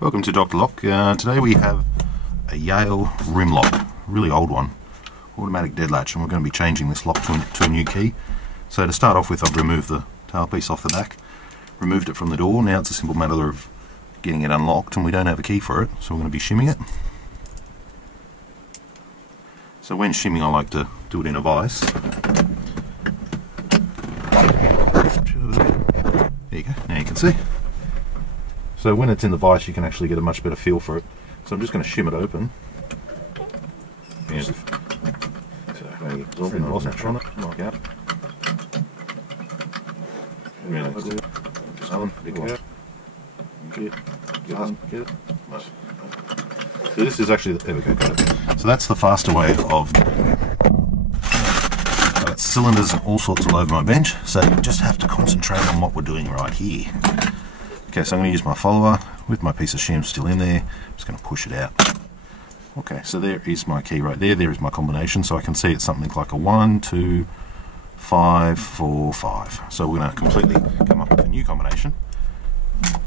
Welcome to Dr. Lock. Today we have a Yale rim lock, really old one, automatic dead latch, and we're going to be changing this lock to a new key. So to start off with, I've removed the tailpiece off the back, removed it from the door. Now it's a simple matter of getting it unlocked, and we don't have a key for it, so we're going to be shimming it. So when shimming, I like to do it in a vise. There you go, now you can see. So when it's in the vise, you can actually get a much better feel for it. So I'm just going to shim it open. And so maybe a lost on it, knock out. So this is actually, there we go, got it. So that's the faster way of, I've got cylinders and all sorts all over my bench, so you just have to concentrate on what we're doing right here. Okay, so I'm going to use my follower with my piece of shim still in there. I'm just going to push it out. Okay, so there is my key right there. There is my combination. So I can see it's something like a 1, 2, 5, 4, 5. So we're going to completely come up with a new combination.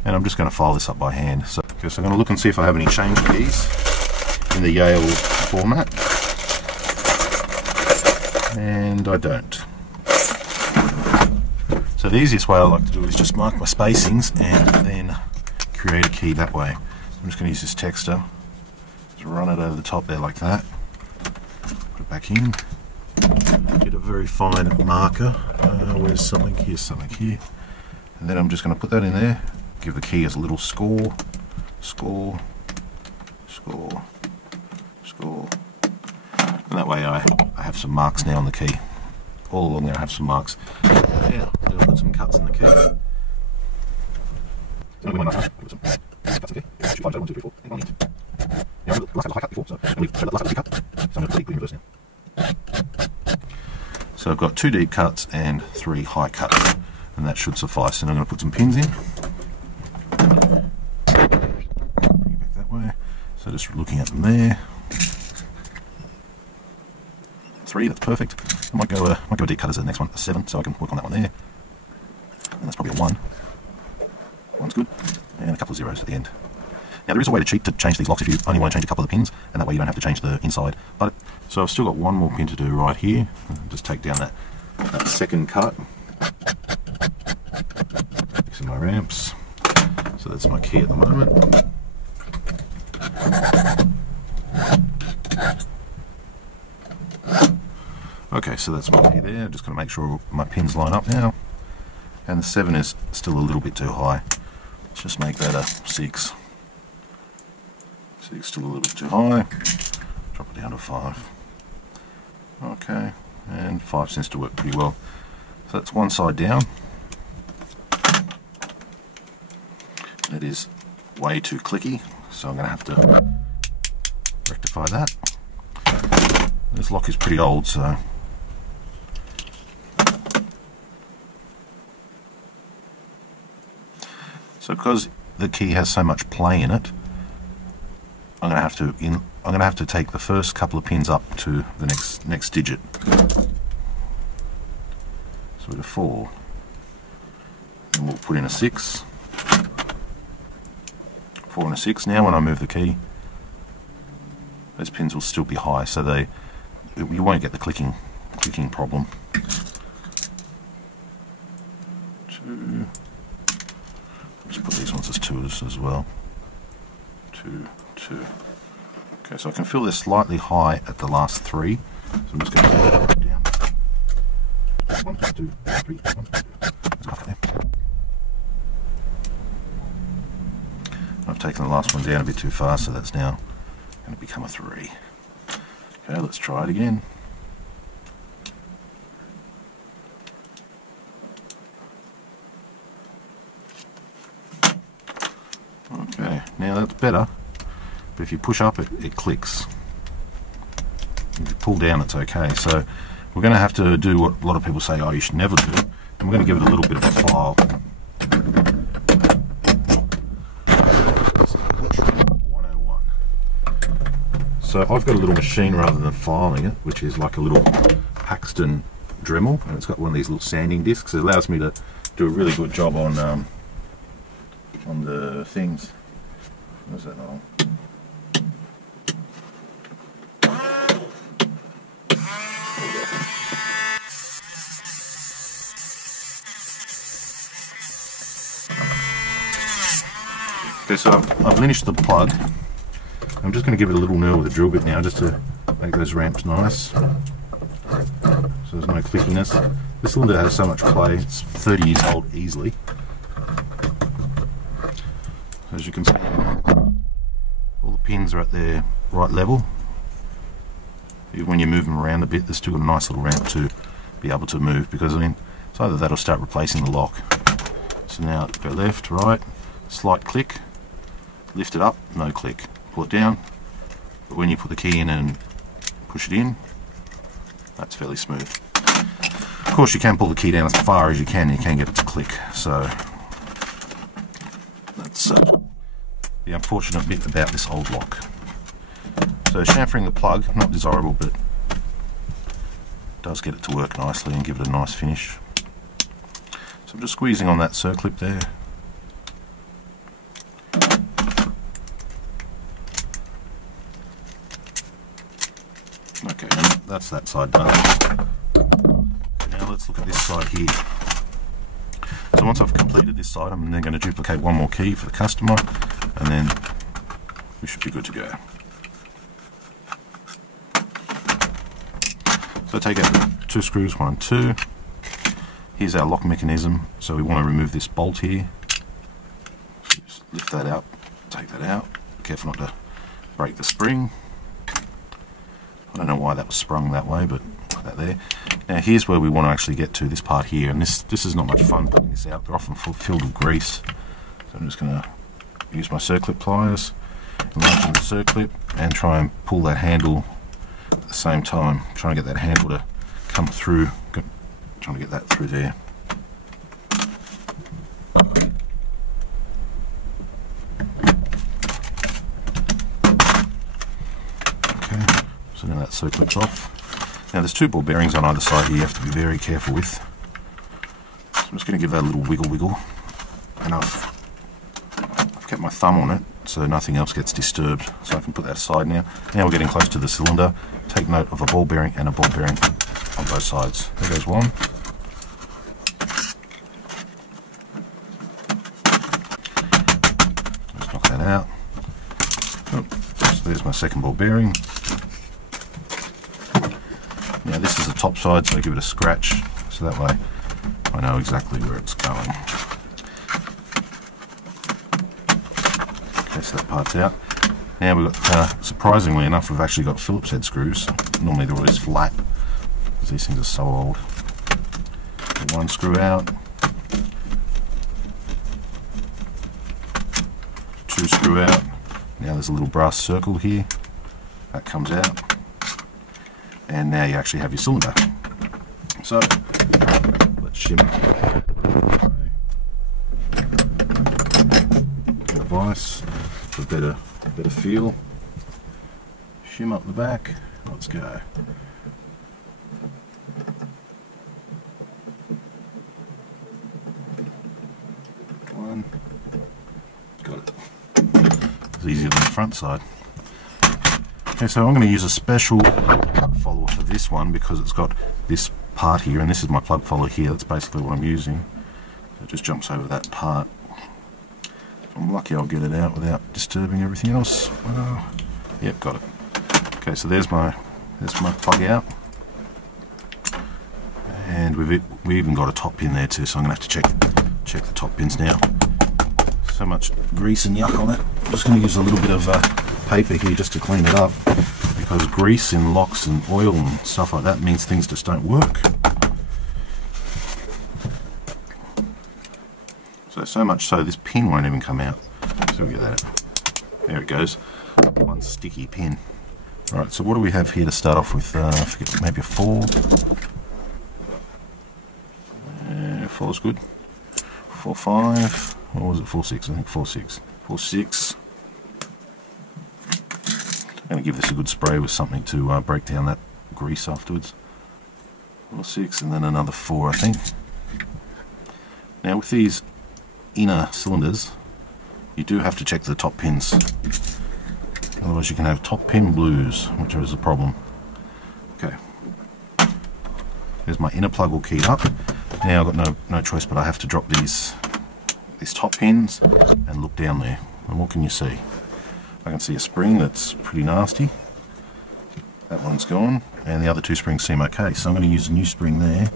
And I'm just going to file this up by hand. So, okay, so I'm going to look and see if I have any change keys in the Yale format. And I don't. So the easiest way I like to do it is just mark my spacings and then create a key that way. I'm just going to use this texter, just run it over the top there like that, put it back in, get a very fine marker, where's something, here's something here, and then I'm just going to put that in there, give the key as a little score, score, score, score, and that way I have some marks now on the key. All along there I have some marks. Yeah, I'm going to put some cuts in the key. So I've got 2 deep cuts and 3 high cuts, and that should suffice. And I'm going to put some pins in. Bring it back that way. So just looking at them there. 3, that's perfect. I might go a deep cut as the next one, a 7, so I can work on that one there. And that's probably a 1. 1's good. And a couple of zeros at the end. Now there is a way to cheat to change these locks if you only want to change a couple of the pins, and that way you don't have to change the inside. But so I've still got one more pin to do right here. Just take down that second cut. Fixing my ramps. So that's my key at the moment. Okay, so that's my key there. Just going to make sure my pins line up now. And the 7 is still a little bit too high. Let's just make that a 6. 6 still a little bit too high. Drop it down to 5. Okay, and 5 seems to work pretty well. So that's one side down. It is way too clicky, so I'm going to have to rectify that. This lock is pretty old, so because the key has so much play in it, I'm going to have to take the first couple of pins up to the next digit. So we do 4, and we'll put in a 6. 4 and a 6. Now when I move the key, those pins will still be high, so you won't get the clicking problem. 2. Just put these ones as 2s as well. 2, 2. Okay, so I can feel they're slightly high at the last 3. So I'm just going to put that down. 1, 2, 3, 1, 2. I've taken the last one down a bit too far, so that's now going to become a 3. Okay, let's try it again. Okay, now that's better, but if you push up it clicks. If you pull down it's okay, so we're going to have to do what a lot of people say, oh you should never do, and we're going to give it a little bit of a file. So I've got a little machine rather than filing it, which is like a little Paxton Dremel, and it's got one of these little sanding discs. It allows me to do a really good job on the things. Where's that on? Okay, so I've linished the plug. I'm just going to give it a little nail with a drill bit now, just to make those ramps nice. So there's no clickiness. This cylinder has so much play, it's 30 years old easily. As you can see, all the pins are at their right level. Even when you move them around a bit, they've still got a nice little ramp to be able to move, because I mean, it's either that or start replacing the lock. So now go left, right, slight click, lift it up, no click, pull it down, but when you put the key in and push it in, that's fairly smooth. Of course you can pull the key down as far as you can get it to click, so that's the unfortunate bit about this old lock. So chamfering the plug, not desirable, but does get it to work nicely and give it a nice finish. So I'm just squeezing on that circlip there. Okay, and that's that side done. Now let's look at this side here. So once I've completed this side, I'm then going to duplicate one more key for the customer, and then we should be good to go. So take out the 2 screws, 1 and 2. Here's our lock mechanism, so we want to remove this bolt here. So just lift that out, take that out. Be careful not to break the spring. I don't know why that was sprung that way, but put that there. Now here's where we want to actually get to, this part here, and this is not much fun putting this out. They're often filled with grease. So I'm just going to use my circlip pliers, enlarge the circlip, and try and pull that handle at the same time. Trying to get that handle to come through, trying to get that through there. Okay, so now that circlip's off. Now there's 2 ball bearings on either side here you have to be very careful with. So I'm just going to give that a little wiggle, and I've kept my thumb on it so nothing else gets disturbed, so I can put that aside now. Now we're getting close to the cylinder. Take note of a ball bearing and a ball bearing on both sides. There goes one. Let's knock that out. Oh, so there's my second ball bearing. Now this is the top side, so I give it a scratch, so that way I know exactly where it's going. Okay, so that part's out. Now we've got, surprisingly enough, we've actually got Phillips head screws. Normally they're always flat, because these things are so old. Get 1 screw out. 2 screw out. Now there's a little brass circle here. That comes out. And now you actually have your cylinder. So let's shim it. The vise for a better feel. Shim up the back. Let's go. One. Got it. It's easier than the front side. Okay, so I'm going to use a special plug follower for this one because it's got this part here, and this is my plug follower here. That's basically what I'm using. So it just jumps over that part. If I'm lucky, I'll get it out without disturbing everything else. Yep, got it. Okay, so there's my plug out, and we even got a top pin there too. So I'm going to have to check the top pins now. So much grease and yuck on it. I'm just going to use a little bit of paper here just to clean it up, because grease in locks and oil and stuff like that means things just don't work. So much so this pin won't even come out. So we'll get that out. There it goes. One sticky pin. Right, so what do we have here to start off with? I forget, maybe a 4. 4 is good. 4, 5. Or was it 4, 6? I think 4, 6. 4, 6. I'm going to give this a good spray with something to break down that grease afterwards. 4, 6, and then another 4, I think. Now with these inner cylinders, you do have to check the top pins. Otherwise you can have top pin blues, which is a problem. Okay. There's my inner plug all keyed up. Now I've got no choice, but I have to drop these top pins and look down there. And what can you see? I can see a spring that's pretty nasty. That one's gone, and the other two springs seem okay. So I'm going to use a new spring there,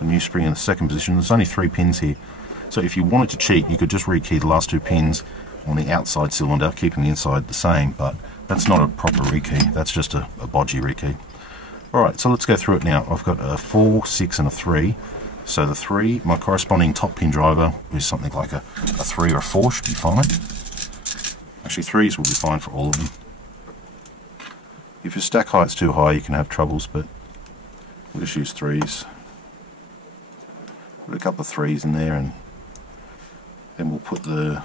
a new spring in the second position. There's only 3 pins here. So if you wanted to cheat, you could just rekey the last 2 pins on the outside cylinder, keeping the inside the same, but that's not a proper rekey. That's just a bodgy rekey. Alright, so let's go through it now. I've got a 4, 6 and a 3. So the 3, my corresponding top pin driver is something like a 3 or a 4, should be fine. Actually 3s will be fine for all of them. If your stack height's too high you can have troubles, but we'll just use 3s. Put a couple of 3s in there, and then we'll put the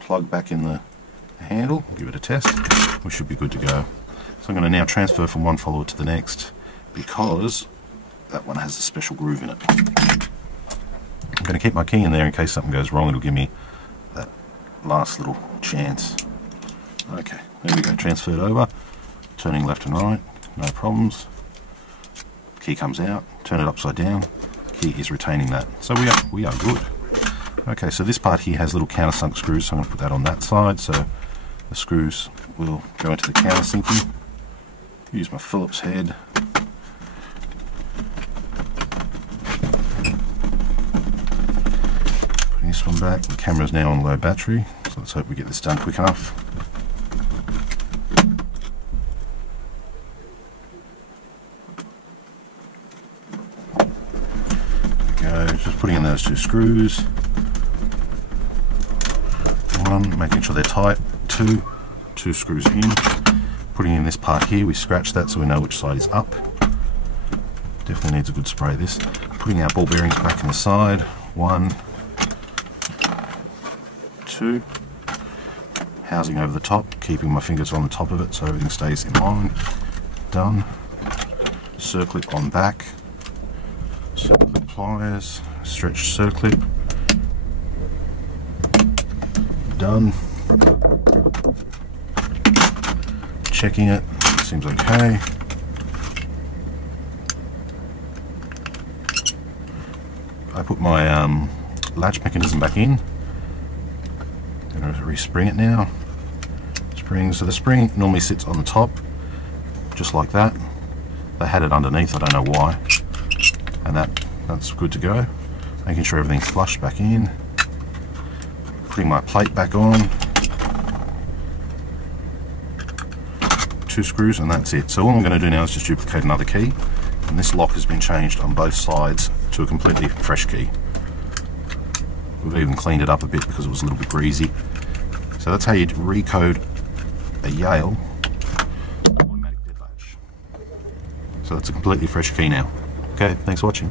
plug back in the handle, give it a test. We should be good to go. So I'm going to now transfer from one follower to the next, because that one has a special groove in it. I'm going to keep my key in there in case something goes wrong. It'll give me that last little chance. Okay, there we go, transferred over, turning left and right, no problems. Key comes out, turn it upside down, key is retaining that. So we are good. Okay, so this part here has little countersunk screws, so I'm going to put that on that side, so the screws will go into the countersinking. Use my Phillips head. Putting this one back, the camera's now on low battery, so let's hope we get this done quick enough. There we go, just putting in those 2 screws. 1, making sure they're tight. 2 screws in. Putting in this part here, we scratch that so we know which side is up. Definitely needs a good spray this. Putting our ball bearings back in the side. 1, 2. Housing over the top, keeping my fingers on the top of it so everything stays in line. Done. Circlip on back. Circlip pliers. Stretch circlip. Done. Checking it, seems okay. I put my latch mechanism back in. I'm going to respring it now. So the spring normally sits on the top, just like that. They had it underneath, I don't know why. And that's good to go. Making sure everything's flush back in. Putting my plate back on. 2 screws, and that's it. So all I'm going to do now is just duplicate another key, and this lock has been changed on both sides to a completely fresh key. We've even cleaned it up a bit because it was a little bit greasy. So that's how you recode a Yale automatic dead latch. So that's a completely fresh key now. Okay, thanks for watching.